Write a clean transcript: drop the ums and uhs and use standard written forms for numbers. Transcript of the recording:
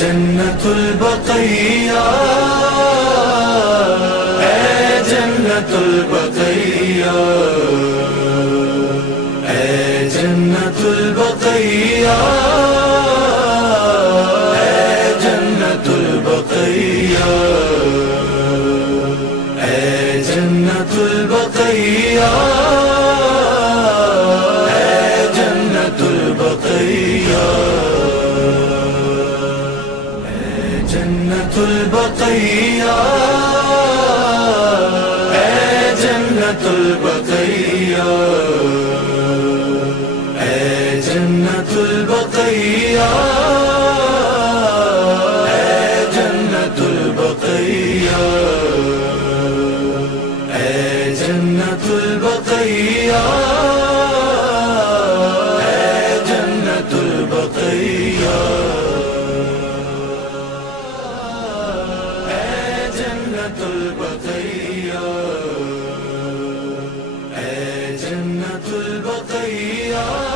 جنت البقیہ، اے جنت البقیہ، اے جنت البقیہ، اے جنت البقیہ، اے جنت البقیہ، اے جنت البقیہ، اے جنت البقیہ، اے جنت البقیہ، اے جنت البقیہ، اے جنت البقیہ، اے جنت البقیہ، اے جنت البقیہ، اے جنت البقیہ، اے جنت البقیہ۔